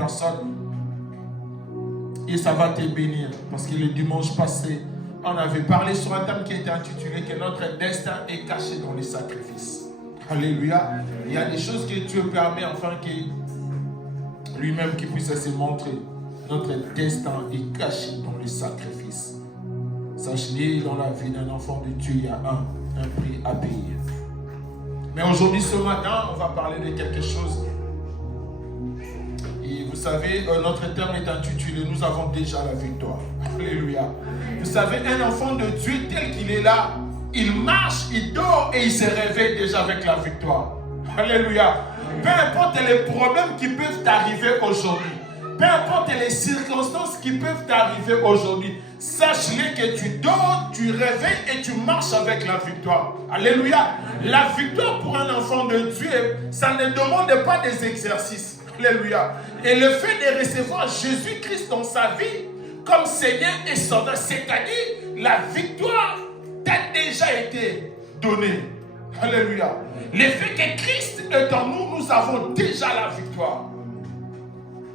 personnes. Et ça va te bénir. Parce que le dimanche passé, on avait parlé sur un thème qui était intitulé que notre destin est caché dans les sacrifices. Alléluia. Il y a des choses que Dieu permet afin que lui-même qui puisse se montrer. Notre destin est caché dans les sacrifices. Sachez, dans la vie d'un enfant de Dieu, il y a un prix à payer. Mais aujourd'hui, ce matin, on va parler de quelque chose. Et vous savez, notre terme est intitulé « Nous avons déjà la victoire ». Alléluia. Vous savez, un enfant de Dieu tel qu'il est là, il marche, il dort et il se réveille déjà avec la victoire. Alléluia. Peu importe les problèmes qui peuvent t'arriver aujourd'hui, peu importe les circonstances qui peuvent t'arriver aujourd'hui, sache-le que tu dors, tu réveilles et tu marches avec la victoire. Alléluia. La victoire pour un enfant de Dieu, ça ne demande pas des exercices. Alléluia. Et le fait de recevoir Jésus-Christ dans sa vie comme Seigneur et Sauveur, c'est-à-dire la victoire t'a déjà été donnée. Alléluia. Le fait que Christ est en nous, nous avons déjà la victoire.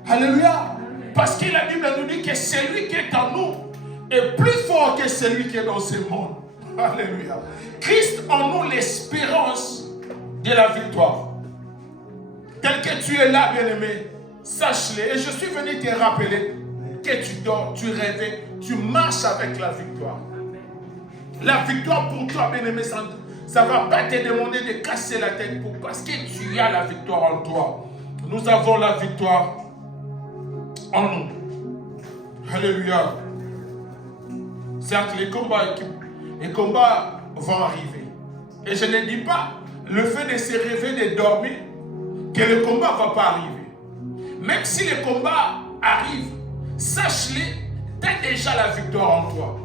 Alléluia. Parce que la Bible nous dit que celui qui est en nous est plus fort que celui qui est dans ce monde. Alléluia. Christ en nous l'espérance de la victoire. Tel que tu es là, bien-aimé, sache-le. Et je suis venu te rappeler que tu dors, tu rêves, tu marches avec la victoire. La victoire pour toi, bien-aimé, ça ne va pas te demander de casser la tête parce que tu as la victoire en toi. Nous avons la victoire en nous. Alléluia. Certes, les combats vont arriver. Et je ne dis pas le fait de se réveiller, de dormir, que le combat ne va pas arriver. Même si le combat arrive, sache-le, tu as déjà la victoire en toi.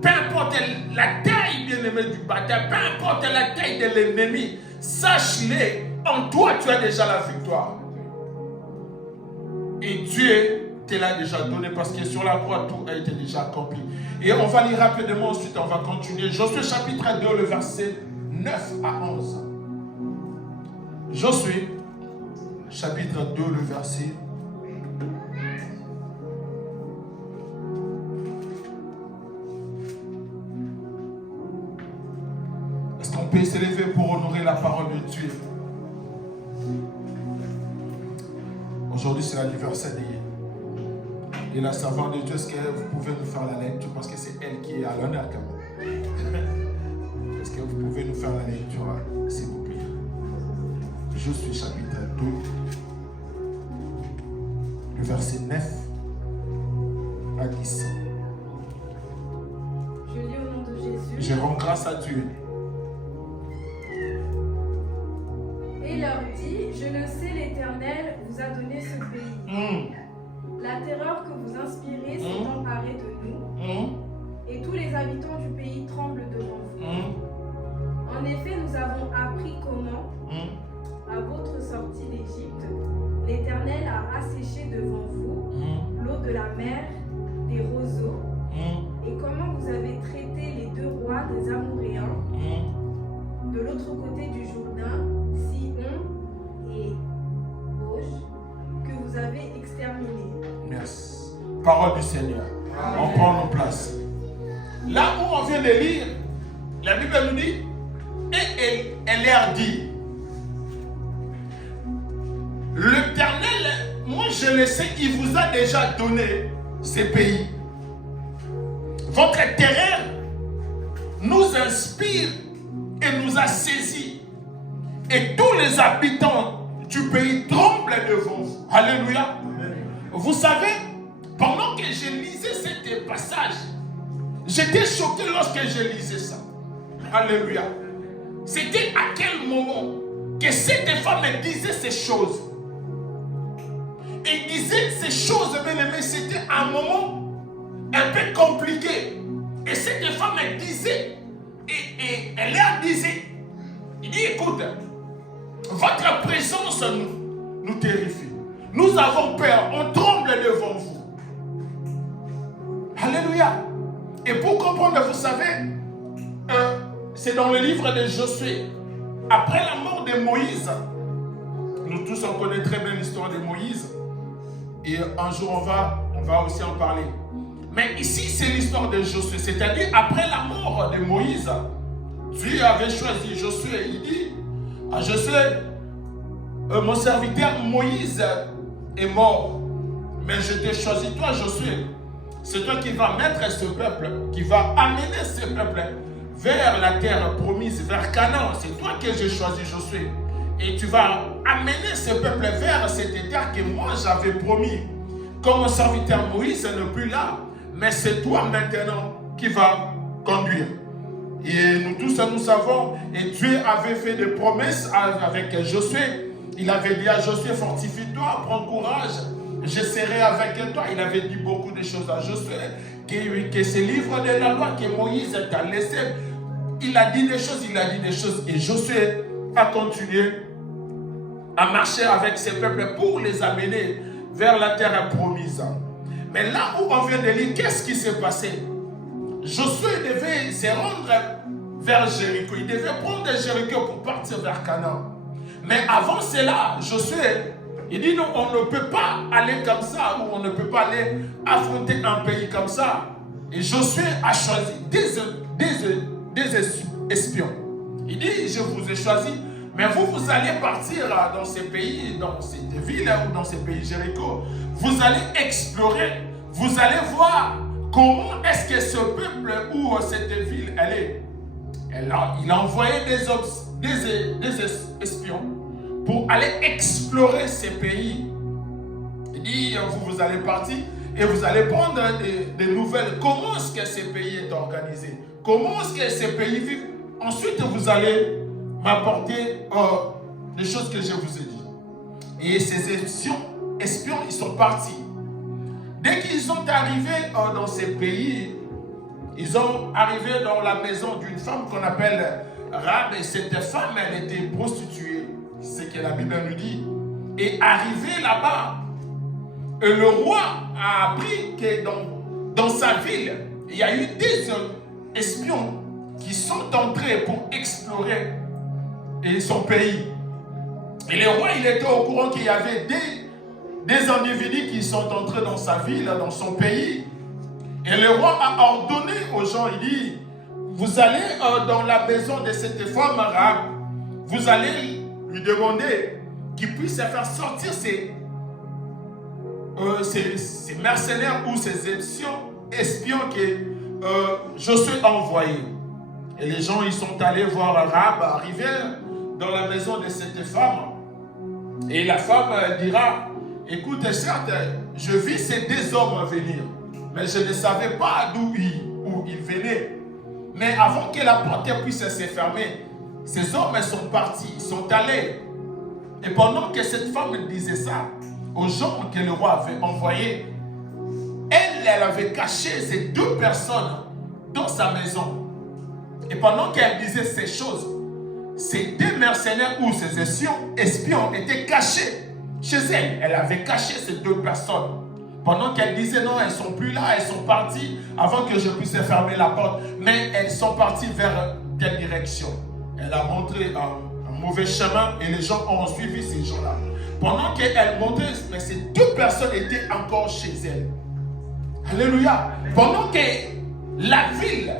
Peu importe la taille, bien-aimé, du bataille, peu importe la taille de l'ennemi, sache-le, en toi tu as déjà la victoire. Et Dieu te l'a déjà donné parce que sur la croix tout a été déjà accompli. Et on va lire rapidement, ensuite on va continuer. Josué chapitre 2, le verset 9 à 11. Josué chapitre 2, le verset 9. Est-ce qu'on peut s'élever pour honorer la parole de Dieu? Aujourd'hui, c'est l'anniversaire de la servante de Dieu. Est-ce que vous pouvez nous faire la lecture? Parce que c'est elle qui est à l'honneur quand même. Est-ce que vous pouvez nous faire la lecture, s'il vous plaît? Josué chapitre 2, le verset 9 à 10. Je lis au nom de Jésus. Je rends grâce à Dieu. Et leur dit, je le sais, l'Éternel vous a donné ce pays. La terreur que vous inspirez s'est emparée de nous, et tous les habitants du pays tremblent devant vous. En effet, nous avons appris comment, à votre sortie d'Égypte, l'Éternel a asséché devant vous l'eau de la mer, des roseaux, et comment vous avez traité les deux rois des Amoréens de l'autre côté du Jourdain, Sihon et Og, que vous avez exterminés. Merci. Parole du Seigneur. Amen. On prend nos places. Là où on vient de lire, la Bible nous dit, et elle leur dit, l'Éternel, moi je le sais, il vous a déjà donné ces pays. Votre terreur nous inspire et nous a saisis. Et tous les habitants du pays tremblent devant vous. Alléluia. Amen. Vous savez, pendant que je lisais ce passage, j'étais choqué lorsque je lisais ça. Alléluia. C'était à quel moment que cette femme disait ces choses. Et disait ces choses, bien aimé, c'était un moment un peu compliqué. Et cette femme disait, et elle leur disait, il dit, écoute, votre présence nous terrifie. Nous avons peur, on tremble devant vous. Alléluia. Et pour comprendre, vous savez, c'est dans le livre de Josué. Après la mort de Moïse, nous tous on connaît très bien l'histoire de Moïse. Et un jour, on va aussi en parler. Mais ici, c'est l'histoire de Josué. C'est-à-dire, après la mort de Moïse, Dieu avait choisi Josué. Il dit à Josué, mon serviteur Moïse est mort. Mais je t'ai choisi, toi, Josué. C'est toi qui vas mettre ce peuple, qui va amener ce peuple vers la terre promise, vers Canaan. C'est toi que j'ai choisi, Josué. Et tu vas amener ce peuple vers cette terre que moi j'avais promis. Comme mon serviteur Moïse n'est plus là, mais c'est toi maintenant qui vas conduire. Et nous tous, nous savons, et Dieu avait fait des promesses avec Josué. Il avait dit à Josué, fortifie-toi, prends courage, je serai avec toi. Il avait dit beaucoup de choses à Josué, que ce livre de la loi que Moïse t'a laissé, il a dit des choses, et Josué a continué à marcher avec ses peuples pour les amener vers la terre promise. Mais là où on vient de lire, qu'est-ce qui s'est passé? Josué devait se rendre vers Jéricho. Il devait prendre Jéricho pour partir vers Canaan. Mais avant cela, Josué, il dit non, on ne peut pas aller comme ça, ou on ne peut pas aller affronter un pays comme ça. Et Josué a choisi des espions. Il dit, je vous ai choisi, mais vous allez partir dans ces pays, dans ces villes ou dans ces pays Jéricho. Vous allez explorer, vous allez voir comment est-ce que ce peuple ou cette ville, elle est. Il a envoyé des espions pour aller explorer ces pays. Il dit, vous allez partir et vous allez prendre des nouvelles. Comment est-ce que ces pays est organisé? Comment est-ce que ces pays vivent? Ensuite, vous allez m'apporter les choses que je vous ai dit. Et ces espions, ils sont partis. Dès qu'ils sont arrivés dans ces pays, ils ont arrivé dans la maison d'une femme qu'on appelle Rahab. Et cette femme, elle était prostituée, c'est ce que la Bible nous dit. Et arrivé là-bas, le roi a appris que dans sa ville, il y a eu des espions qui sont entrés pour explorer son pays. Et le roi, il était au courant qu'il y avait des individus qui sont entrés dans sa ville, dans son pays. Et le roi a ordonné aux gens, il dit, vous allez dans la maison de cette femme arabe, vous allez lui demander qu'il puisse faire sortir ces mercenaires ou ces espions que Josué a envoyés. Et les gens, ils sont allés voir Rahab arriver dans la maison de cette femme. Et la femme dira, écoute, certes, je vis ces deux hommes venir, mais je ne savais pas d'où ils venaient. Mais avant que la porte puisse se fermer, ces hommes sont partis, ils sont allés. Et pendant que cette femme disait ça aux gens que le roi avait envoyés, elle avait caché ces deux personnes dans sa maison. Et pendant qu'elle disait ces choses, ces deux mercenaires ou ces espions étaient cachés chez elle. Elle avait caché ces deux personnes. Pendant qu'elle disait non, elles ne sont plus là, elles sont parties avant que je puisse fermer la porte. Mais elles sont parties vers quelle direction? Elle a montré un mauvais chemin et les gens ont suivi ces gens-là. Pendant qu'elle montrait, mais ces deux personnes étaient encore chez elle. Alléluia. Pendant que la ville,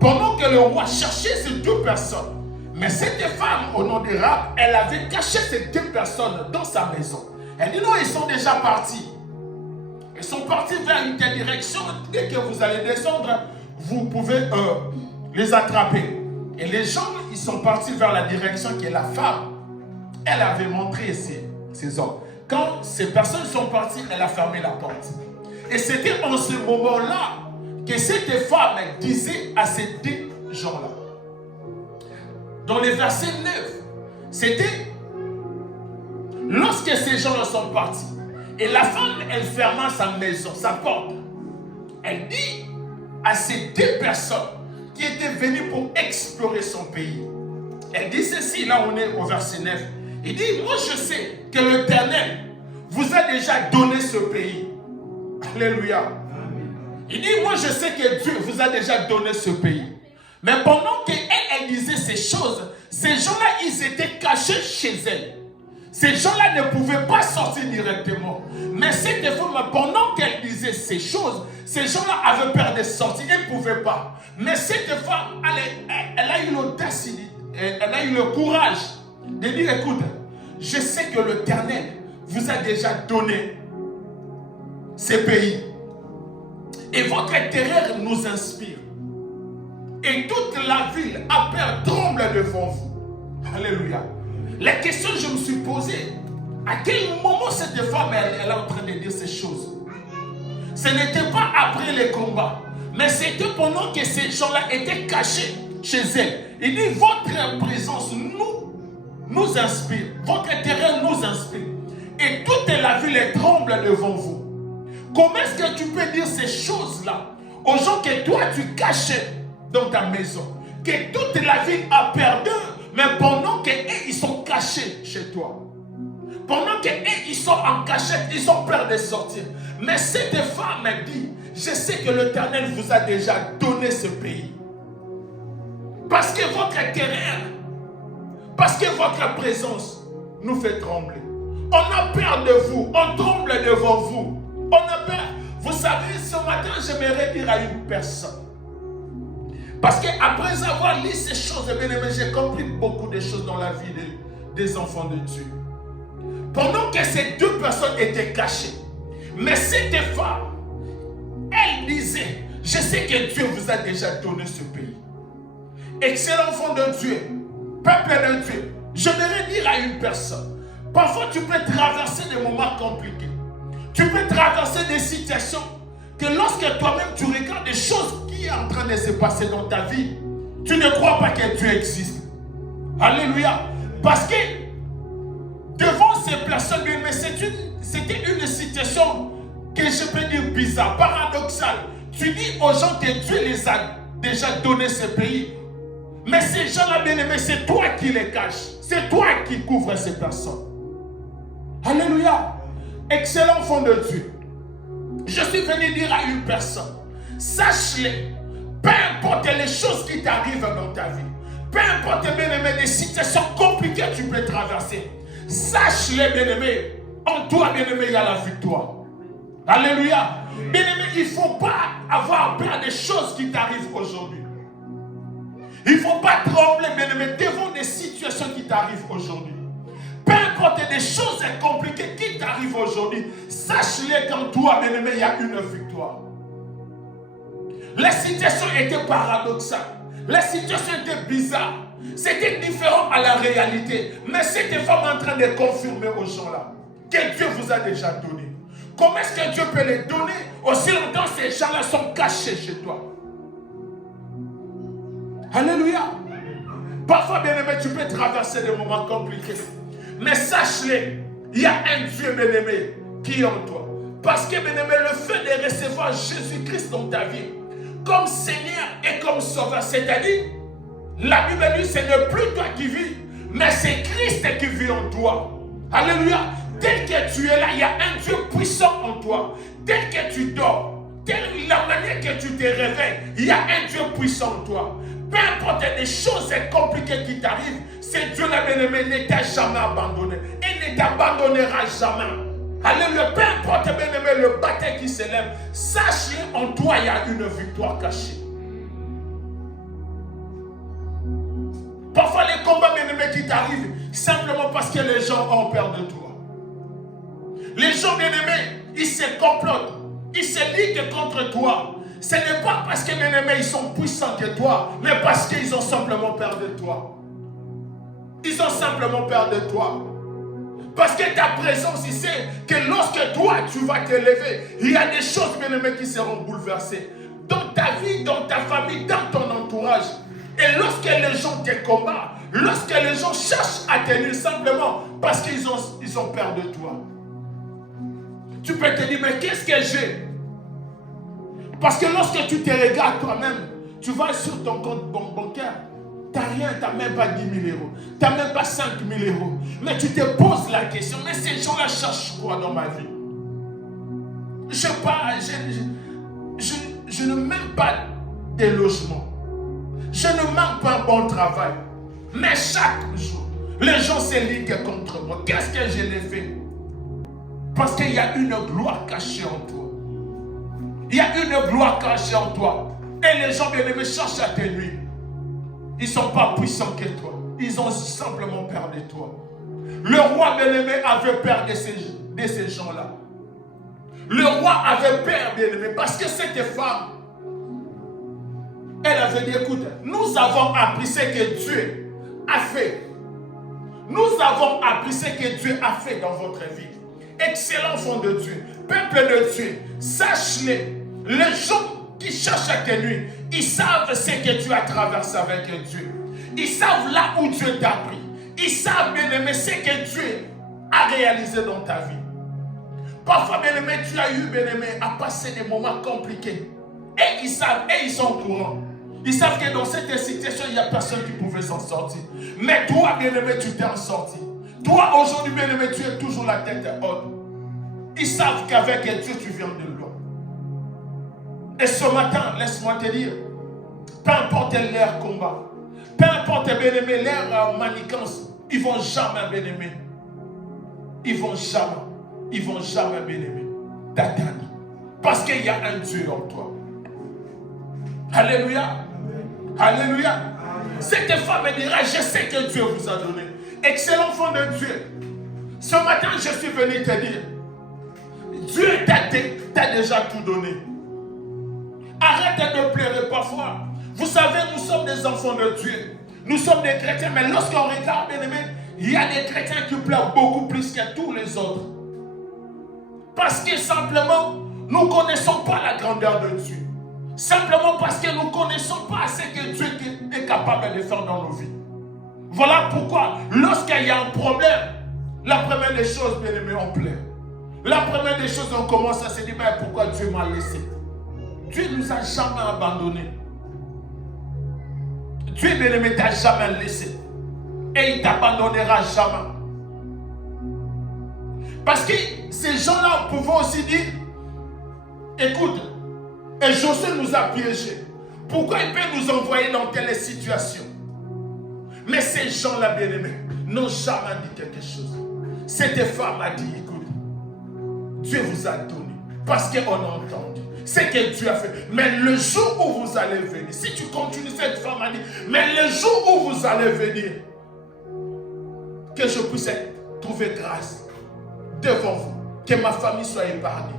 pendant que le roi cherchait ces deux personnes, mais cette femme, au nom de Rahab, elle avait caché ces deux personnes dans sa maison. Elle dit non, ils sont déjà partis. Ils sont partis vers une telle direction. Dès que vous allez descendre, vous pouvez les attraper. Et les gens, ils sont partis vers la direction que la femme, elle avait montré ces hommes. Quand ces personnes sont parties, elle a fermé la porte. Et c'était en ce moment-là que cette femme disait à ces deux gens-là. Dans le verset 9, c'était lorsque ces gens-là sont partis. Et la femme, elle ferma sa maison, sa porte. Elle dit à ces deux personnes qui étaient venues pour explorer son pays. Elle dit ceci, là on est au verset 9. Il dit, moi je sais que l'Éternel vous a déjà donné ce pays. Alléluia. Il dit, moi je sais que Dieu vous a déjà donné ce pays. Mais pendant qu'elle disait ces choses, ces gens-là, ils étaient cachés chez elle. Ces gens-là ne pouvaient pas sortir directement. Mais cette femme, pendant qu'elle disait ces choses, ces gens-là avaient peur de sortir. Ils ne pouvaient pas. Mais cette femme, elle a eu l'audacité, elle a eu le courage de dire, écoute, je sais que l'Éternel vous a déjà donné ces pays. Et votre terreur nous inspire. Et toute la ville a peur, tremble devant vous. Alléluia. La question que je me suis posée, à quel moment cette femme elle est en train de dire ces choses? Ce n'était pas après les combats, mais c'était pendant que ces gens-là étaient cachés chez elle. Il dit, votre présence nous inspire, votre terreur nous inspire. Et toute la ville tremble devant vous. Comment est-ce que tu peux dire ces choses-là aux gens que toi tu cachais dans ta maison, que toute la ville a peur d'eux, mais pendant qu'eux ils sont cachés chez toi, pendant qu'eux ils sont en cachette, ils ont peur de sortir. Mais cette femme dit, je sais que l'Éternel vous a déjà donné ce pays. Parce que votre terreur, parce que votre présence nous fait trembler. On a peur de vous, on tremble devant vous. On a peur. Vous savez, ce matin, j'aimerais dire à une personne. Parce qu'après avoir lu ces choses, bien aimé, j'ai compris beaucoup de choses dans la vie des enfants de Dieu. Pendant que ces deux personnes étaient cachées, mais cette femme, elle disait, je sais que Dieu vous a déjà donné ce pays. Excellent enfant de Dieu, peuple de Dieu, j'aimerais dire à une personne, parfois tu peux traverser des moments compliqués. Tu peux traverser des situations que lorsque toi-même tu regardes des choses qui sont en train de se passer dans ta vie, tu ne crois pas que Dieu existe. Alléluia. Parce que devant ces personnes, mais c'était une situation que je peux dire bizarre, paradoxale. Tu dis aux gens que Dieu les a déjà donné ce pays. Mais ces gens-là, bien aimés, c'est toi qui les caches. C'est toi qui couvres ces personnes. Alléluia. Excellent enfant de Dieu. Je suis venu dire à une personne, sache-le, peu importe les choses qui t'arrivent dans ta vie, peu importe, bien-aimé, des situations compliquées que tu peux traverser, sache-le, bien-aimé, en toi, bien-aimé, il y a la victoire. Alléluia. Bien-aimé, il ne faut pas avoir peur des choses qui t'arrivent aujourd'hui. Il ne faut pas trembler, bien-aimé, devant des situations qui t'arrivent aujourd'hui. Peu importe des choses compliquées qui t'arrivent aujourd'hui, sache-le qu'en toi, bien-aimé, il y a une victoire. La situation était paradoxale. La situation était bizarre. C'était différent à la réalité. Mais cette femme est en train de confirmer aux gens-là que Dieu vous a déjà donné. Comment est-ce que Dieu peut les donner aussi longtemps ces gens-là sont cachés chez toi? Alléluia. Parfois, bien-aimé, tu peux traverser des moments compliqués. Mais sache-le, il y a un Dieu, bien-aimé, qui est en toi. Parce que, bien-aimé, le fait de recevoir Jésus-Christ dans ta vie, comme Seigneur et comme Sauveur, c'est-à-dire, la Bible dit, ce n'est plus toi qui vis, mais c'est Christ qui vit en toi. Alléluia. Tel que tu es là, il y a un Dieu puissant en toi. Tel que tu dors, telle la manière que tu te réveilles, il y a un Dieu puissant en toi. Peu importe les choses compliquées qui t'arrivent, ce Dieu-là, bien-aimé, ne t'a jamais abandonné et ne t'abandonnera jamais. Alléluia. Peu importe, bien-aimé, le bataille qui s'élève, sache-le, en toi, il y a une victoire cachée. Parfois, les combats, bien-aimés, qui t'arrivent, simplement parce que les gens ont peur de toi. Les gens, bien-aimés, ils se complotent, ils se liguent contre toi. Ce n'est pas parce que, bien-aimés, ils sont puissants que toi, mais parce qu'ils ont simplement peur de toi. Ils ont simplement peur de toi. Parce que ta présence, il sait que lorsque toi, tu vas te lever, il y a des choses, bien-aimés, qui seront bouleversées. Dans ta vie, dans ta famille, dans ton entourage. Et lorsque les gens te combattent, lorsque les gens cherchent à te nuire simplement parce qu'ils ont peur de toi. Tu peux te dire, mais qu'est-ce que j'ai? Parce que lorsque tu te regardes toi-même, tu vas sur ton compte bancaire, tu n'as rien, tu n'as même pas 10 000 euros, tu n'as même pas 5 000 euros. Mais tu te poses la question, mais ces gens-là cherchent quoi dans ma vie? Je ne manque pas de logement. Je ne manque pas un bon travail. Mais chaque jour, Les gens se liguent contre moi. Qu'est-ce que je l'ai fait? Parce qu'il y a une gloire cachée en toi. Il y a une gloire cachée en toi. Et les gens bien-aimés cherchent à te nuire. Ils ne sont pas puissants que toi. Ils ont simplement peur de toi. Le roi bien-aimé avait peur de ces gens-là. Le roi avait peur bien-aimé parce que cette femme, elle avait dit, écoute, nous avons appris ce que Dieu a fait. Nous avons appris ce que Dieu a fait dans votre vie. Excellent enfant de Dieu, peuple de Dieu, sache-le, les gens qui cherchent à te nuire, ils savent ce que tu as traversé avec Dieu. Ils savent là où Dieu t'a pris. Ils savent, bien-aimé, ce que Dieu a réalisé dans ta vie. Parfois, bien-aimé, tu as eu, bien-aimé, à passer des moments compliqués. Et ils savent, et ils sont au courant. Ils savent que dans cette situation, il n'y a personne qui pouvait s'en sortir. Mais toi, bien-aimé, tu t'es en sorti. Toi, aujourd'hui, bien-aimé, tu es toujours la tête haute. Ils savent qu'avec Dieu, tu viens de loin. Et ce matin, laisse-moi te dire, peu importe leur combat, peu importe, bien-aimé, leur manigance, ils ne vont jamais, bien-aimé, ils vont jamais, bien-aimé, t'atteindre. Parce qu'il y a un Dieu en toi. Alléluia. Alléluia. Cette femme dira, je sais que Dieu vous a donné. Excellent enfant de Dieu. Ce matin, je suis venu te dire, Dieu t'a déjà tout donné. Arrête de pleurer parfois. Vous savez, nous sommes des enfants de Dieu. Nous sommes des chrétiens, mais lorsqu'on regarde, bien aimé, il y a des chrétiens qui pleurent beaucoup plus que tous les autres. Parce que simplement, nous ne connaissons pas la grandeur de Dieu. Simplement parce que nous ne connaissons pas ce que Dieu est capable de faire dans nos vies. Voilà pourquoi, lorsqu'il y a un problème, la première des choses, bien aimé, on pleure. La première des choses, on commence à se dire, mais pourquoi Dieu m'a laissé? Dieu ne nous a jamais abandonnés. Dieu, bien aimé, ne t'a jamais laissé. Et il ne t'abandonnera jamais. Parce que ces gens-là pouvaient aussi dire, écoute, et Josué nous a piégés. Pourquoi il peut nous envoyer dans telle situation? Mais ces gens-là, bien-aimés, n'ont jamais dit quelque chose. Cette femme a dit, écoute, Dieu vous a donné. Parce qu'on a entendu. C'est que Dieu a fait. Mais le jour où vous allez venir, si tu continues, cette femme a dit, mais le jour où vous allez venir, que je puisse trouver grâce devant vous, que ma famille soit épargnée.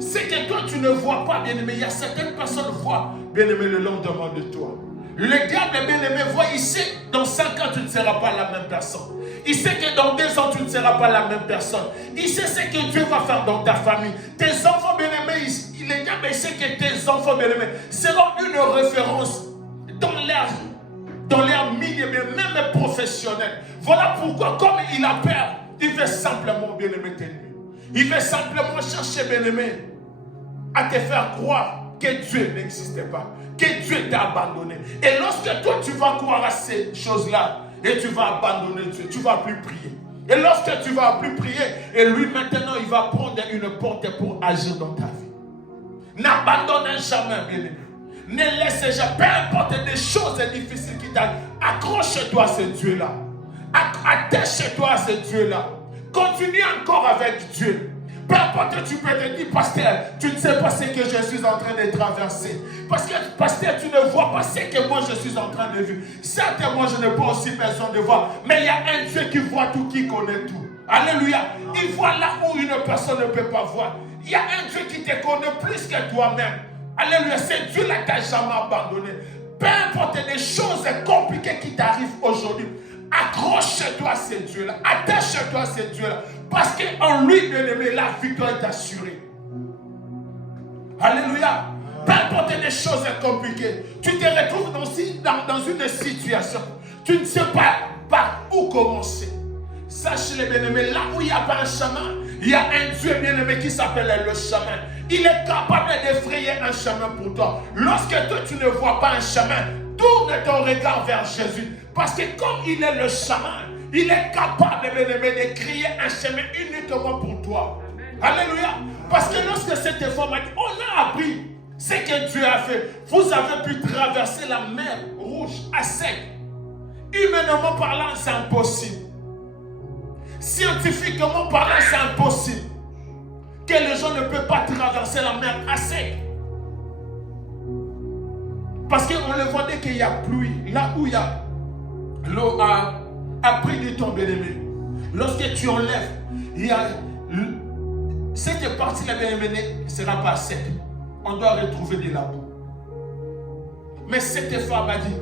C'est que toi tu ne vois pas, bien-aimé. Il y a certaines personnes qui voient, bien-aimé, le lendemain de toi. Le diable, bien-aimé, voit, il sait, dans 5 ans tu ne seras pas la même personne. Il sait que dans 2 ans tu ne seras pas la même personne. Il sait ce que Dieu va faire dans ta famille. Tes enfants, bien-aimés, le diable sait que tes enfants, bien-aimés, seront une référence dans leur milieu, même professionnel. Voilà pourquoi, comme il a peur, il veut simplement, bien-aimé, t'aimer. Il veut simplement chercher, bien-aimé, à te faire croire que Dieu n'existait pas, que Dieu t'a abandonné. Et lorsque toi, tu vas croire à ces choses-là, et tu vas abandonner Dieu, tu ne vas plus prier. Et lorsque tu ne vas plus prier, et lui maintenant, il va prendre une porte pour agir dans ta vie. N'abandonne jamais, bien-aimé. Ne laisse jamais, peu importe des choses difficiles qui t'arrivent, accroche-toi à ce Dieu-là. Attache-toi à ce Dieu-là. Continue encore avec Dieu. Peu importe, tu peux te dire, pasteur, tu ne sais pas ce que je suis en train de traverser. Parce que, pasteur, tu ne vois pas ce que moi je suis en train de vivre. Certes, moi je n'ai pas aussi besoin de voir. Mais il y a un Dieu qui voit tout, qui connaît tout. Alléluia. Il voit là où une personne ne peut pas voir. Il y a un Dieu qui te connaît plus que toi-même. Alléluia. C'est Dieu là qui t'a jamais abandonné. Peu importe les choses compliquées qui t'arrivent aujourd'hui. Accroche-toi à ce Dieu-là. Attache-toi à ce Dieu-là. Parce qu'en lui, bien-aimé, la victoire est assurée. Alléluia. Peu importe les choses compliquées. Tu te retrouves dans une situation. Tu ne sais pas par où commencer. Sache-le, bien-aimé, là où il n'y a pas un chemin, il y a un Dieu, bien-aimé, qui s'appelle le chemin. Il est capable d'effrayer un chemin pour toi. Lorsque toi, tu ne vois pas un chemin, tourne ton regard vers Jésus. Parce que comme il est le chemin, il est capable, bien-aimé, de créer un chemin uniquement pour toi. Alléluia. Parce que lorsque cette femme a dit, on a appris ce que Dieu a fait. Vous avez pu traverser la mer rouge à sec. Humainement parlant, c'est impossible. Scientifiquement parlant, c'est impossible. Que les gens ne peuvent pas traverser la mer à sec. Parce qu'on le voit dès qu'il y a pluie, là où il y a l'eau a pris du temps, bien-aimé. Lorsque tu enlèves, il y a cette partie-là, bien-aimé, ne sera pas sec. On doit retrouver de la boue. Mais cette femme a dit,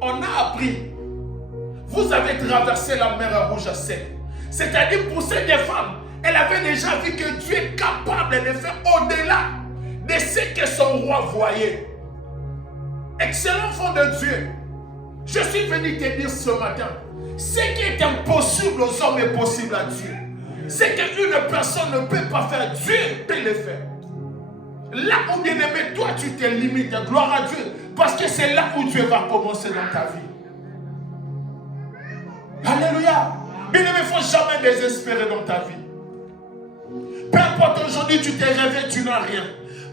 on a appris, vous avez traversé la mer Rouge à sec. C'est-à-dire pour cette femme, elle avait déjà vu que Dieu est capable de faire au-delà de ce que son roi voyait. Excellent enfant de Dieu, je suis venu te dire ce matin, ce qui est impossible aux hommes est possible à Dieu. Ce qu'une personne ne peut pas faire, Dieu peut le faire. Là où, bien aimé, toi tu te limites, gloire à Dieu, parce que c'est là où Dieu va commencer dans ta vie. Alléluia. Bien aimé, il ne faut jamais désespérer dans ta vie. Peu importe aujourd'hui tu t'es réveillé, tu n'as rien.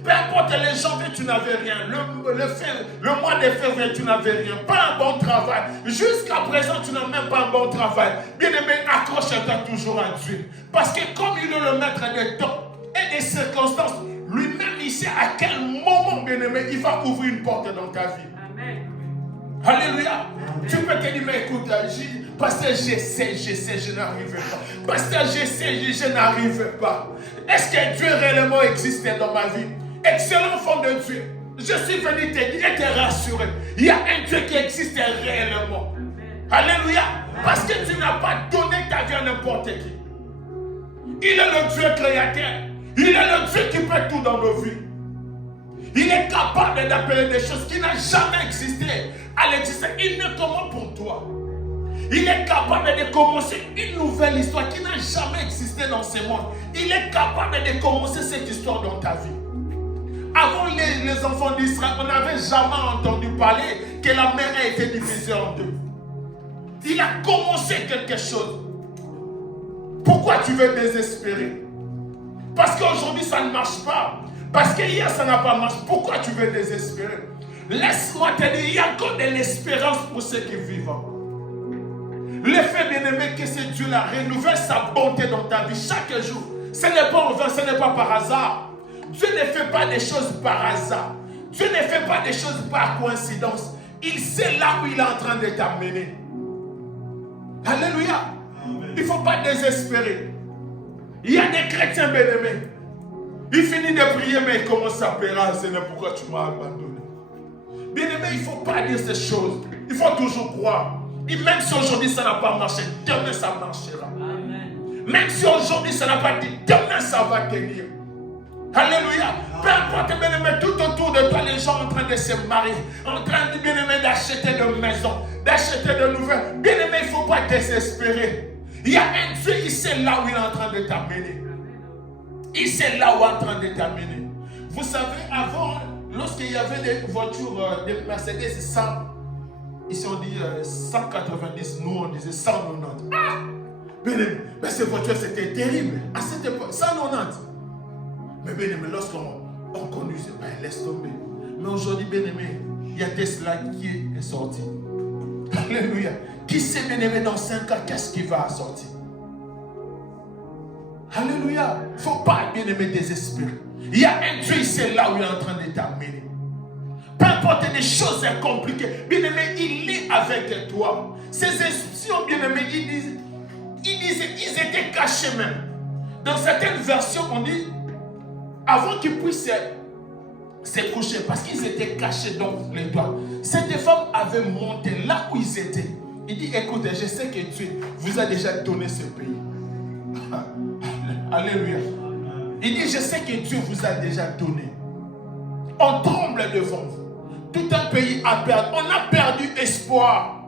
Peu importe les janvier, tu n'avais rien. Le mois de février, tu n'avais rien. Pas un bon travail. Jusqu'à présent, tu n'as même pas un bon travail. Bien aimé, accroche-toi toujours à Dieu. Parce que comme il est le maître des temps et des circonstances, lui-même, il sait à quel moment, bien aimé, il va ouvrir une porte dans ta vie. Amen. Alléluia. Amen. Tu peux te dire, mais écoute, pasteur, j'essaie, je n'arrive pas. Pasteur, j'essaie, je n'arrive pas. Est-ce que Dieu réellement existait dans ma vie? Excellent enfant de Dieu, je suis venu te dire et te rassurer. Il y a un Dieu qui existe réellement. Alléluia. Parce que tu n'as pas donné ta vie à n'importe qui. Il est le Dieu créateur. Il est le Dieu qui fait tout dans nos vies. Il est capable d'appeler des choses qui n'ont jamais existé à l'existence. Il ne commande pour toi. Il est capable de commencer une nouvelle histoire qui n'a jamais existé dans ce monde. Il est capable de commencer cette histoire dans ta vie. Avant les enfants d'Israël, on n'avait jamais entendu parler que la mer a été divisée en deux. Il a commencé quelque chose. Pourquoi tu veux désespérer? Parce qu'aujourd'hui ça ne marche pas. Parce que hier ça n'a pas marché. Pourquoi tu veux désespérer? Laisse-moi te dire, il y a encore de l'espérance pour ceux qui vivent. Le fait, bien-aimé, que ce Dieu-là renouvelle sa bonté dans ta vie chaque jour. Ce n'est pas en vain, ce n'est pas par hasard. Dieu ne fait pas des choses par hasard. Dieu ne fait pas des choses par coïncidence. Il sait là où il est en train de t'amener. Alléluia. Amen. Il ne faut pas désespérer. Il y a des chrétiens bien-aimés. Il finit de prier, mais il commence à pleurer. Seigneur, pourquoi tu m'as abandonné? Bien-aimé, il ne faut pas dire ces choses. Il faut toujours croire. Et même si aujourd'hui ça n'a pas marché, demain ça marchera. Amen. Même si aujourd'hui ça n'a pas dit, demain ça va tenir. Alléluia. Peu importe, bien-aimé, tout autour de toi, les gens en train de se marier, en train de, bien-aimé, d'acheter de maisons, d'acheter de nouvelles. Bien-aimé, il ne faut pas désespérer. Il y a un Dieu, il sait là où il est en train de t'amener. Il sait là où il est en train de t'amener. Vous savez, avant, lorsqu'il y avait des voitures, des Mercedes, ici on dit 190, nous on disait 190. Ah! Bien aimé, mais ces voitures c'était terrible. À cette époque, 190. Mais bien aimé, lorsqu'on conduisait, ben, laisse tomber. Mais aujourd'hui, bien aimé, il y a Tesla qui est sorti. Alléluia. Qui sait, bien aimé, dans 5 ans, qu'est-ce qui va sortir? Alléluia. Il ne faut pas, bien aimé, désespérer. Il y a un Dieu, c'est là où il est en train de t'amener. Peu importe des choses compliquées, bien aimé, il est avec toi. Ces Égyptiens, bien aimé, ils étaient cachés même. Dans certaines versions, on dit, avant qu'ils puissent se coucher, parce qu'ils étaient cachés dans les toits, cette femme avait monté là où ils étaient. Il dit, écoutez, je sais que Dieu vous a déjà donné ce pays. Alléluia. Il dit, je sais que Dieu vous a déjà donné. On tremble devant vous. Tout un pays a perdu. On a perdu espoir.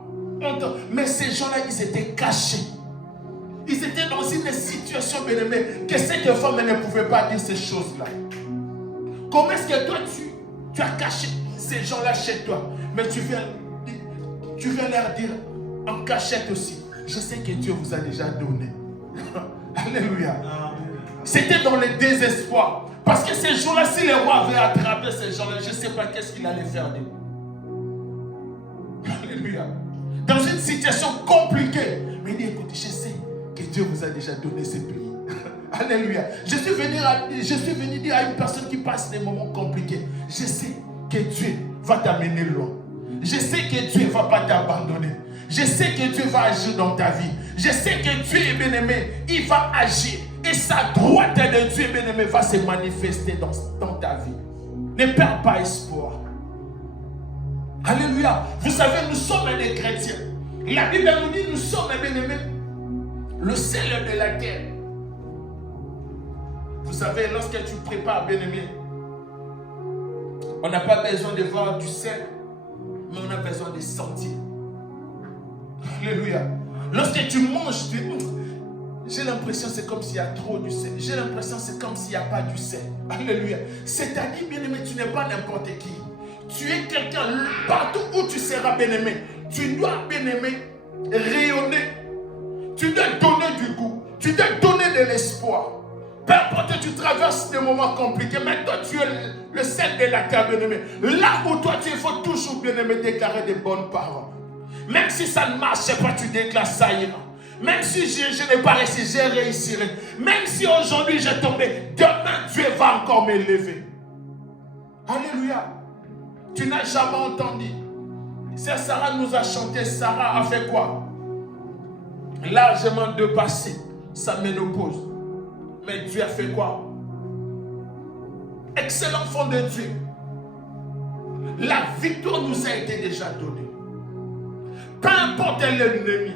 Mais ces gens-là, ils étaient cachés. Ils étaient dans une situation, bien aimée, que cette femme ne pouvait pas dire ces choses-là. Comment est-ce que toi, tu as caché ces gens-là chez toi? Mais tu viens leur dire en cachette aussi. Je sais que Dieu vous a déjà donné. Alléluia. C'était dans le désespoir. Parce que ces jours-là, si le roi avait attrapé ces gens-là, je ne sais pas qu'est-ce qu'il allait faire de nous. Alléluia. Dans une situation compliquée. Mais il dit, écoute, je sais que Dieu vous a déjà donné ce pays. Alléluia. Je suis venu dire à une personne qui passe des moments compliqués, je sais que Dieu va t'amener loin. Je sais que Dieu ne va pas t'abandonner. Je sais que Dieu va agir dans ta vie. Je sais que Dieu est bien-aimé. Il va agir. Et sa droite de Dieu bien-aimé va se manifester dans ta vie. Ne perds pas espoir. Alléluia. Vous savez, nous sommes des chrétiens. La Bible nous dit, nous sommes bien-aimés. Le sel de la terre. Vous savez, lorsque tu prépares, bien-aimé, on n'a pas besoin de voir du sel, mais on a besoin de sentir. Alléluia. Lorsque tu manges, j'ai l'impression que c'est comme s'il y a trop du sel. J'ai l'impression que c'est comme s'il n'y a pas du sel. Alléluia. C'est-à-dire, bien-aimé, tu n'es pas n'importe qui. Tu es quelqu'un, partout où tu seras, bien-aimé, tu dois, bien-aimé, rayonner. Tu dois donner du goût. Tu dois donner de l'espoir. Peu importe que tu traverses des moments compliqués, mais toi tu es le sel de la terre, bien-aimé. Là où toi tu es, il faut toujours, bien-aimé, déclarer des bonnes paroles. Même si ça ne marche pas, tu déclares ça ira. Même si je n'ai pas réussi, je réussirai. Même si aujourd'hui j'ai tombé, demain Dieu va encore m'élever. Alléluia. Tu n'as jamais entendu. C'est Sarah nous a chanté. Sarah a fait quoi? Largement dépassé sa ménopause. Mais Dieu a fait quoi? Excellent enfant de Dieu. La victoire nous a été déjà donnée. Peu importe l'ennemi,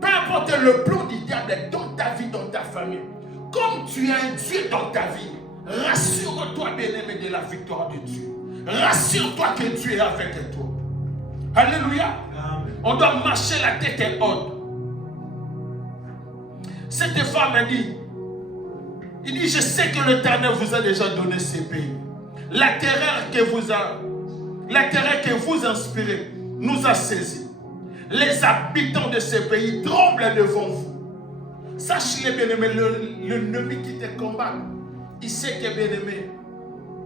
peu importe le plan du diable dans ta vie, dans ta famille, comme tu as un Dieu dans ta vie, rassure-toi, bien-aimé, de la victoire de Dieu. Rassure-toi que Dieu est avec toi. Alléluia. Amen. On doit marcher la tête haute. Cette femme a dit, il dit, je sais que l'Éternel vous a déjà donné ces pays. La terreur que vous inspirez nous a saisis. Les habitants de ces pays tremblent devant vous. Sache-le, bien-aimé, l'ennemi qui te combat, il sait que, bien-aimé,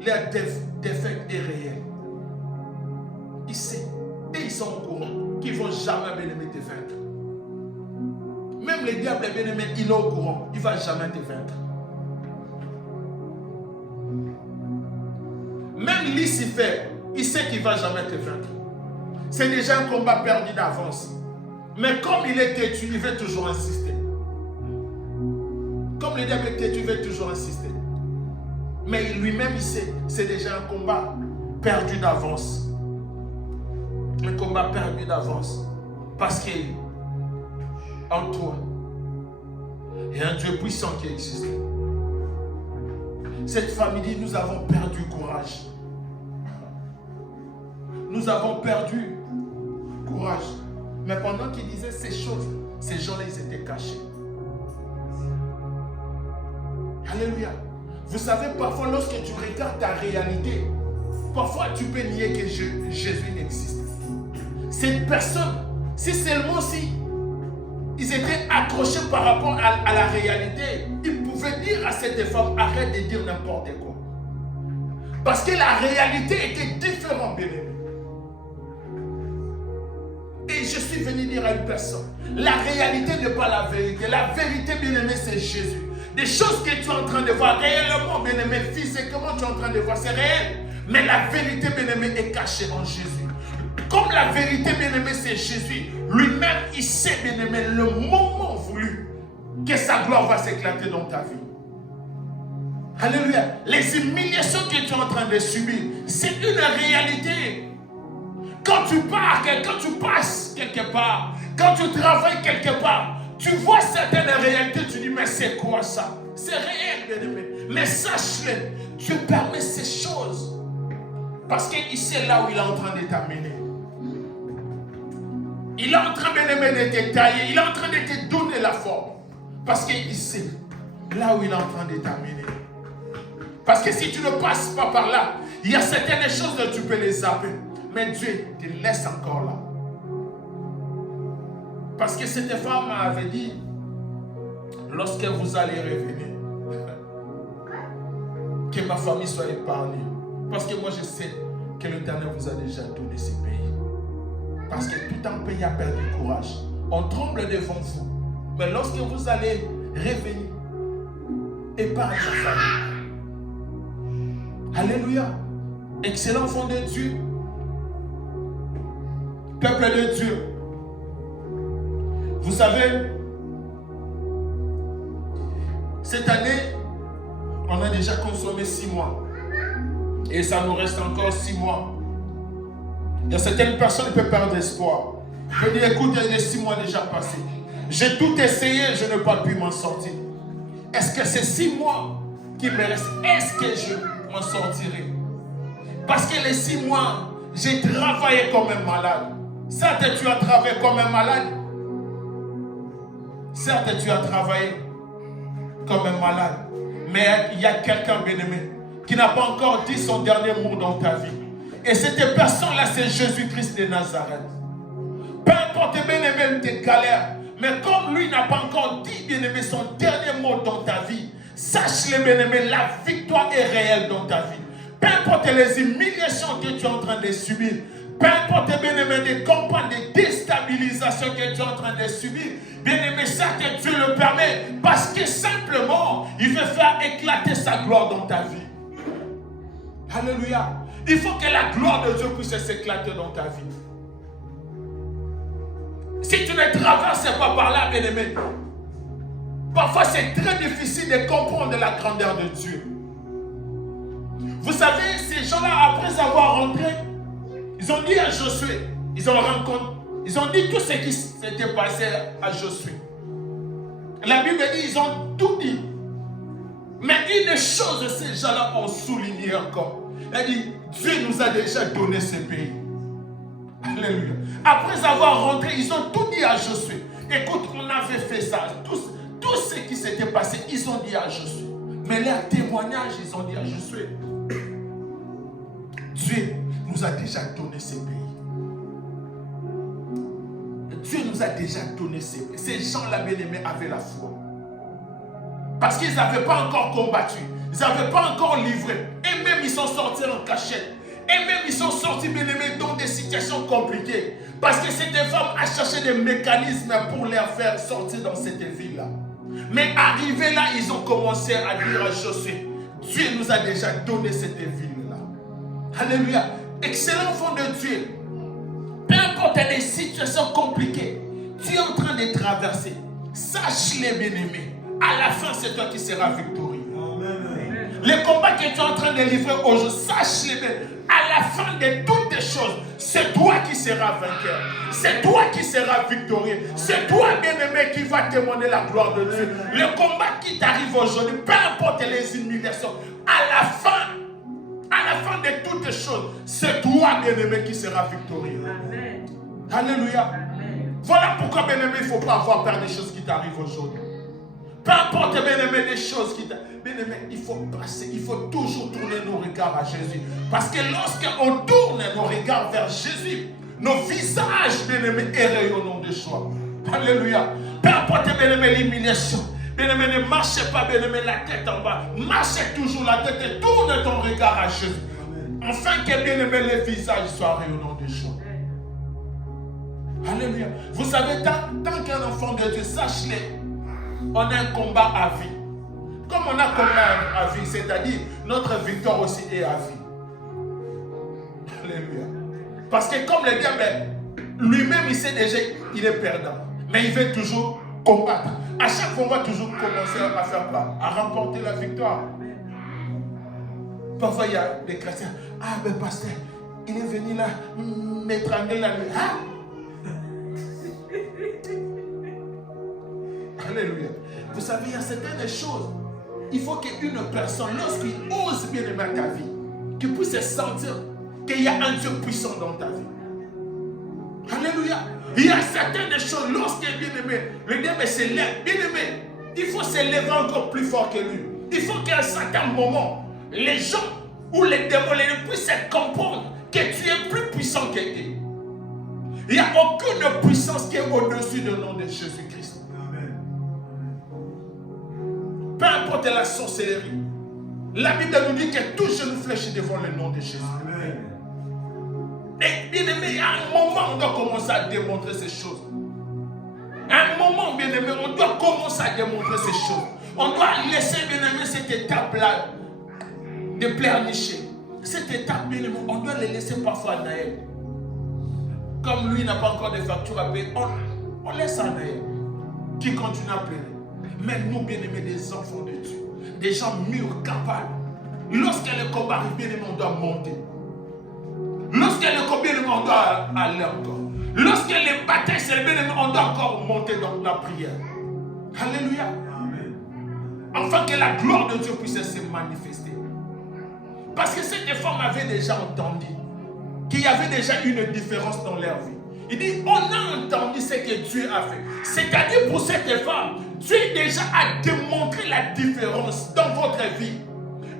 la défaite est réelle. Il sait. Et ils sont au courant qu'ils ne vont jamais, bien-aimé, te vaincre. Même les diables, bien-aimé, il est au courant. Il ne va jamais te vaincre. Même Lucifer, il sait qu'il ne va jamais te vaincre. C'est déjà un combat perdu d'avance. Mais comme il est têtu, il veut toujours insister. Comme le diable est têtu, il veut toujours insister. Mais lui-même, il sait, c'est déjà un combat perdu d'avance. Un combat perdu d'avance. Parce qu'en toi, il y a un Dieu puissant qui existe. Cette famille dit, nous avons perdu courage. Nous avons perdu courage. Mais pendant qu'il disait ces choses, ces gens-là, ils étaient cachés. Alléluia. Vous savez, parfois, lorsque tu regardes ta réalité, parfois tu peux nier que Jésus n'existe. Cette personne, si seulement si ils étaient accrochés par rapport à la réalité, ils pouvaient dire à cette femme, arrête de dire n'importe quoi. Parce que la réalité était différente, bien-aimé. Et je suis venu dire à une personne, la réalité n'est pas la vérité. La vérité, bien-aimé, c'est Jésus. Des choses que tu es en train de voir réellement, bien-aimé, physiquement tu es en train de voir, c'est réel. Mais la vérité, bien-aimé, est cachée en Jésus. Comme la vérité, bien-aimé, c'est Jésus, lui-même, il sait, bien-aimé, le moment voulu que sa gloire va s'éclater dans ta vie. Alléluia. Les humiliations que tu es en train de subir, c'est une réalité. Quand tu pars, quand tu passes quelque part, quand tu travailles quelque part, tu vois certaines réalités, tu dis, mais c'est quoi ça? C'est réel, bien-aimé. Mais sache-le, Dieu permet ces choses. Parce qu'il sait là où il est en train de t'amener. Il est en train, bien-aimé, de te tailler. Il est en train de te donner la forme. Parce qu'il sait là où il est en train de t'amener. Parce que si tu ne passes pas par là, il y a certaines choses que tu peux les zapper. Mais Dieu te laisse encore là. Parce que cette femme m'avait dit, lorsque vous allez revenir, que ma famille soit épargnée. Parce que moi je sais que l'Éternel vous a déjà donné ces pays. Parce que tout un pays a perdu courage. On tremble devant vous. Mais lorsque vous allez revenir, épargnez la famille. Alléluia. Excellent enfant de Dieu. Peuple de Dieu. Vous savez, cette année, on a déjà consommé 6 mois. Et ça nous reste encore 6 mois. Il y a certaines personnes qui peuvent perdre espoir. Je dis, écoute, il y a 6 mois déjà passés. J'ai tout essayé, je n'ai pas pu m'en sortir. Est-ce que c'est 6 mois qui me restent? Est-ce que je m'en sortirai? Parce que les 6 mois, j'ai travaillé comme un malade. Certes, tu as travaillé comme un malade. Certes, tu as travaillé comme un malade. Mais il y a quelqu'un, bien-aimé, qui n'a pas encore dit son dernier mot dans ta vie. Et cette personne-là, c'est Jésus-Christ de Nazareth. Peu importe, bien-aimé, tes galères. Mais comme lui n'a pas encore dit, bien-aimé, son dernier mot dans ta vie, sache-le, bien-aimé, la victoire est réelle dans ta vie. Peu importe les humiliations que tu es en train de subir, peu importe, bien-aimé, les campagnes de déstabilisation que tu es en train de subir, bien-aimé, ça que Dieu le permet, parce que simplement, il veut faire éclater sa gloire dans ta vie. Alléluia. Il faut que la gloire de Dieu puisse s'éclater dans ta vie. Si tu ne traverses pas par là, bien-aimé, parfois c'est très difficile de comprendre la grandeur de Dieu. Vous savez, ces gens-là, après avoir rentré, ils ont dit à Josué, ils ont dit tout ce qui s'était passé à Josué. La Bible dit, ils ont tout dit. Mais une chose, ces gens-là ont souligné encore. Elle dit, Dieu nous a déjà donné ce pays. Alléluia. Après avoir rentré, ils ont tout dit à Josué. Écoute, on avait fait ça. Tout ce qui s'était passé, ils ont dit à Josué. Mais leur témoignage, ils ont dit à Josué, Dieu nous a déjà donné ce pays. Dieu nous a déjà donné ce pays. Ces gens-là, bien-aimés, avaient la foi. Parce qu'ils n'avaient pas encore combattu. Ils n'avaient pas encore livré. Et même ils sont sortis en cachette. Et même ils sont sortis, bien-aimés, dans des situations compliquées. Parce que cette femme a cherché des mécanismes pour les faire sortir dans cette ville-là. Mais arrivés là, ils ont commencé à dire à Josué, Dieu nous a déjà donné cette ville-là. Alléluia. Excellent enfant de Dieu. Peu importe les situations compliquées, tu es en train de traverser. Sache-les, bien-aimés. À la fin, c'est toi qui seras victorieux. Les combats que tu es en train de livrer aujourd'hui, sache-les bien. À la fin de toutes les choses, c'est toi qui seras vainqueur. C'est toi qui seras victorieux. C'est toi, bien-aimé, qui va témoigner la gloire de Dieu. Le combat qui t'arrive aujourd'hui, peu importe les humiliations, à la fin de toutes les choses, c'est toi, bien-aimé, qui seras victorieux. Amen. Alléluia. Amen. Voilà pourquoi, bien-aimé, il ne faut pas avoir peur des choses qui t'arrivent aujourd'hui. Peu importe, bien-aimé, des choses qui t'arrivent. Bien-aimé, il faut passer, il faut toujours tourner nos regards à Jésus. Parce que lorsqu'on tourne nos regards vers Jésus, nos visages, bien-aimés, est rayonnant de joie. Alléluia. Peu importe, bien-aimé, l'humiliation. Bien-aimé, ne marchez pas, bien-aimé, la tête en bas. Marchez toujours la tête et tourne ton regard à Jésus. Afin que, bien-aimé, les visages soient rayonnants de joie. Alléluia. Vous savez, tant qu'un enfant de Dieu, sache-le, on a un combat à vie. Comme on a un combat à vie, c'est-à-dire notre victoire aussi est à vie. Alléluia. Parce que comme le diable, lui-même, il sait déjà qu'il est perdant. Mais il veut toujours combattre. À chaque fois, on va toujours commencer à faire quoi? À remporter la victoire. Parfois, il y a des chrétiens. Ah, ben pasteur, il est venu là, m'étrangler la nuit. Ah! Alléluia. Vous savez, il y a certaines choses. Il faut qu'une personne, lorsqu'il ose bien aimer ta vie, qu'il puisse sentir qu'il y a un Dieu puissant dans ta vie. Alléluia. Il y a certaines choses, lorsqu'il est bien aimé, le diable s'élève. Bien aimé, il faut s'élever encore plus fort que lui. Il faut qu'à un certain moment, les gens ou les démons puissent comprendre que tu es plus puissant que lui. Il n'y a aucune puissance qui est au-dessus du nom de Jésus-Christ. Peu importe la sorcellerie. La Bible nous dit que tout genou fléchit devant le nom de Jésus. Amen. Et bien bien-aimé, il y a un moment, on doit commencer à démontrer ces choses. À un moment, bien-aimé, on doit commencer à démontrer ces choses. On doit laisser, bien-aimé, cette étape-là de pleurnicher. Cette étape, bien-aimé, on doit les laisser parfois à Naël. Comme lui n'a pas encore de facture à payer, on laisse à Naël qui continue à pleurer. Mais nous, bien-aimés, des enfants de Dieu, des gens mûrs, capables, lorsque le combat arrive, bien-aimé, on doit monter. Lorsque le combat arrive, on doit aller encore. Lorsque les batailles s'élèvent, bien-aimé, on doit encore monter dans la prière. Alléluia. Amen. Afin que la gloire de Dieu puisse se manifester. Parce que cette femme avait déjà entendu qu'il y avait déjà une différence dans leur vie. Il dit, on a entendu ce que Dieu a fait. C'est-à-dire pour cette femme, Dieu déjà a démontré la différence dans votre vie.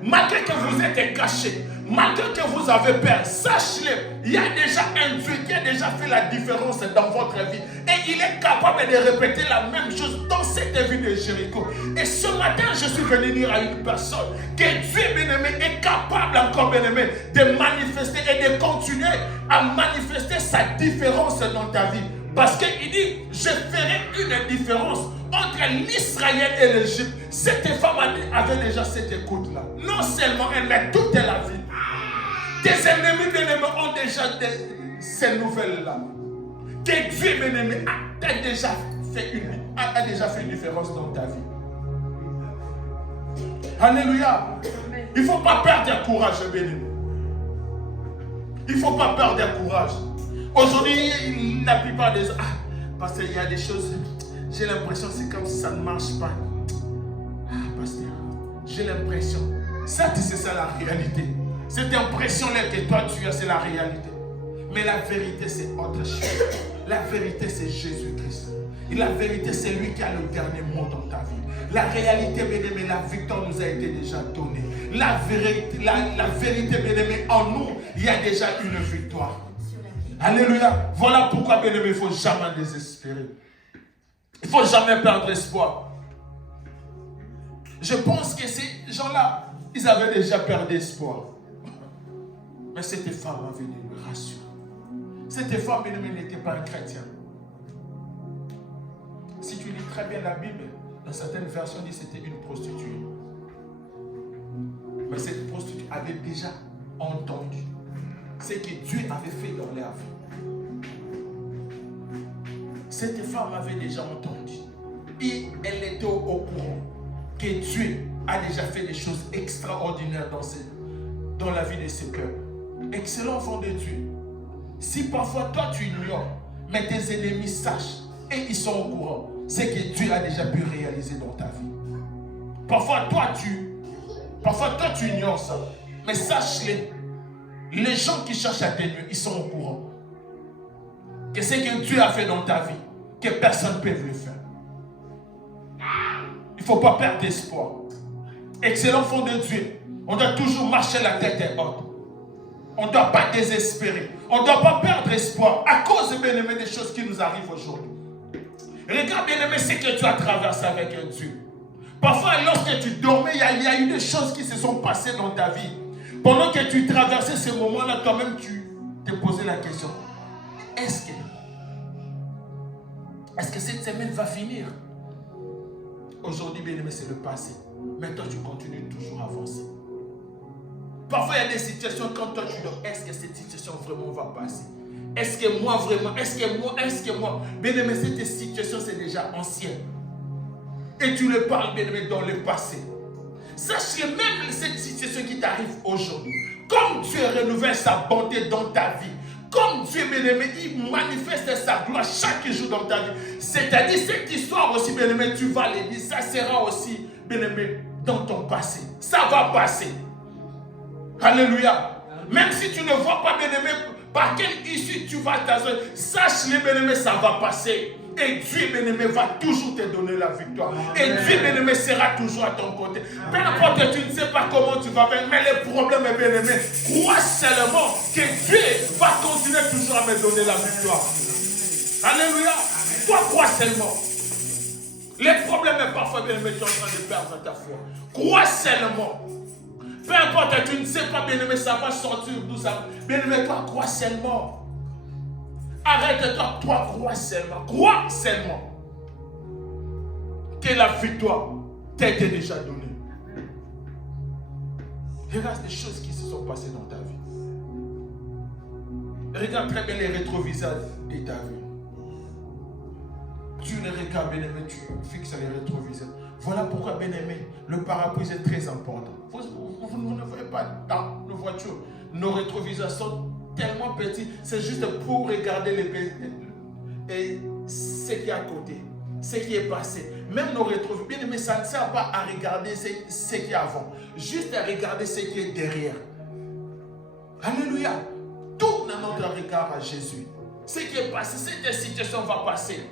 Malgré que vous êtes caché, malgré que vous avez peur, sachez-le, il y a déjà un Dieu qui a déjà fait la différence dans votre vie. Et il est capable de répéter la même chose dans cette vie de Jéricho. Et ce matin, je suis venu dire à une personne que Dieu, bien-aimé, est capable encore, bien-aimé, de manifester et de continuer à manifester sa différence dans ta vie. Parce qu'il dit, je ferai une différence entre l'Israël et l'Égypte. Cette femme avait déjà cette écoute-là. Non seulement elle, mais toute la vie. Tes ennemis bien-aimés ont déjà ces nouvelles-là. Que Dieu bien-aimé a déjà fait une différence dans ta vie. Alléluia. Il ne faut pas perdre courage, bien-aimé. Il ne faut pas perdre courage. Aujourd'hui, la plupart des gens, parce qu'il y a des choses, j'ai l'impression que c'est comme si ça ne marche pas. Pasteur, j'ai l'impression. Ça, c'est ça la réalité. Cette impression-là que toi tu as, c'est la réalité. Mais la vérité, c'est autre chose. La vérité, c'est Jésus-Christ. Et la vérité, c'est lui qui a le dernier mot dans ta vie. La réalité, bien-aimé, la victoire nous a été déjà donnée. La vérité, bien-aimé, en nous, il y a déjà une victoire. Alléluia. Voilà pourquoi, bien-aimé, il ne faut jamais désespérer. Il ne faut jamais perdre espoir. Je pense que ces gens-là, ils avaient déjà perdu espoir. Mais cette femme a venu me rassurer. Cette femme, bien-aimé, n'était pas un chrétien. Si tu lis très bien la Bible, dans certaines versions, il dit que c'était une prostituée. Mais cette prostituée avait déjà entendu ce que Dieu avait fait dans leur vie. Cette femme avait déjà entendu. Et elle était au courant que Dieu a déjà fait des choses extraordinaires dans la vie de ce peuple. Excellent enfant de Dieu. Si parfois toi tu ignores, mais tes ennemis sachent et ils sont au courant, c'est que Dieu a déjà pu réaliser dans ta vie. Parfois toi tu ignores ça, mais sache-le, les gens qui cherchent à t'aider, ils sont au courant que ce que Dieu a fait dans ta vie, que personne ne peut le faire. Il ne faut pas perdre d'espoir. Excellent enfant de Dieu, on doit toujours marcher la tête haute. On ne doit pas désespérer. On ne doit pas perdre espoir à cause, bien-aimé, des choses qui nous arrivent aujourd'hui. Regarde, bien-aimé, ce que tu as traversé avec un Dieu. Parfois, lorsque tu dormais, il y a eu des choses qui se sont passées dans ta vie. Pendant que tu traversais ce moment-là, toi-même, tu te posais la question. Est-ce que cette semaine va finir? Aujourd'hui, bien-aimé, c'est le passé. Maintenant, tu continues toujours à avancer. Parfois, il y a des situations quand toi tu dors. Est-ce que cette situation vraiment va passer? Est-ce que moi vraiment? Est-ce que moi? Bien-aimé, cette situation c'est déjà ancienne. Et tu le parles, bien-aimé, dans le passé. Sache que même cette situation qui t'arrive aujourd'hui, comme Dieu renouvelle sa bonté dans ta vie, comme Dieu, bien-aimé, il manifeste sa gloire chaque jour dans ta vie. C'est-à-dire, cette histoire aussi, bien-aimé, tu vas le dire, ça sera aussi, bien-aimé, dans ton passé. Ça va passer. Alléluia. Même si tu ne vois pas, bien-aimé, par quelle issue tu vas t'asseoir, sache-le, bien-aimé, ça va passer. Et Dieu, bien-aimé, va toujours te donner la victoire. Et Dieu, bien-aimé, sera toujours à ton côté. Peu importe, tu ne sais pas comment tu vas faire, mais le problème est, bien-aimé, crois seulement que Dieu va continuer toujours à me donner la victoire. Alléluia. Toi, crois seulement. Les problèmes est parfois, bien-aimé, tu es en train de perdre ta foi. Crois seulement. Peu importe, tu ne sais pas, bien-aimé, ça va sortir d'où ça va. Bien-aimé, toi, crois seulement. Arrête-toi, toi, crois seulement. Crois seulement que la victoire t'a été déjà donnée. Regarde les choses qui se sont passées dans ta vie. Regarde très bien les rétroviseurs de ta vie. Tu les regardes, bien-aimé, tu fixes les rétroviseurs. Voilà pourquoi, bien-aimé, le parapluie est très important. Vous ne voyez pas dans nos voitures. Nos rétroviseurs sont tellement petits. C'est juste pour regarder et ce qui est à côté, ce qui est passé. Même nos rétroviseurs, bien-aimé, ça ne sert pas à regarder ce qui est avant. Juste à regarder ce qui est derrière. Alléluia. Tourne notre regard à Jésus. Ce qui est passé, cette situation va passer.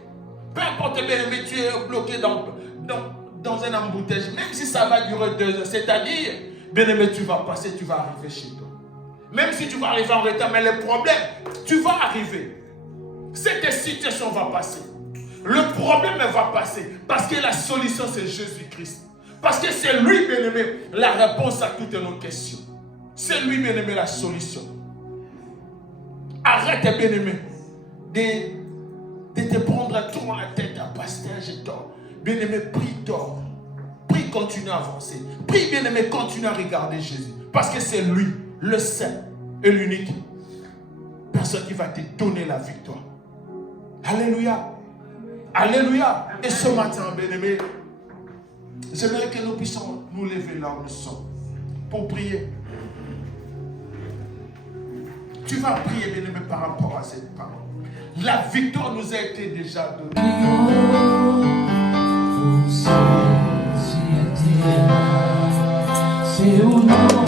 Peu importe, bien-aimé, tu es bloqué dans un embouteillage, même si ça va durer 2 heures, c'est-à-dire, bien-aimé, tu vas passer, tu vas arriver chez toi. Même si tu vas arriver en retard, mais le problème, tu vas arriver. Cette situation va passer. Le problème va passer, parce que la solution, c'est Jésus-Christ. Parce que c'est lui, bien-aimé, la réponse à toutes nos questions. C'est lui, bien-aimé, la solution. Arrête, bien-aimé, de te prendre à tout la tête à pasteur, je dors. Bien-aimé, prie, dors. Prie, continue à avancer. Prie, bien-aimé, continue à regarder Jésus. Parce que c'est lui, le seul et l'unique personne qui va te donner la victoire. Alléluia. Alléluia. Et ce matin, bien-aimé, j'aimerais que nous puissions nous lever là où nous sommes pour prier. Tu vas prier, bien-aimé, par rapport à cette parole. La victoire nous a été déjà donnée. C'est au nom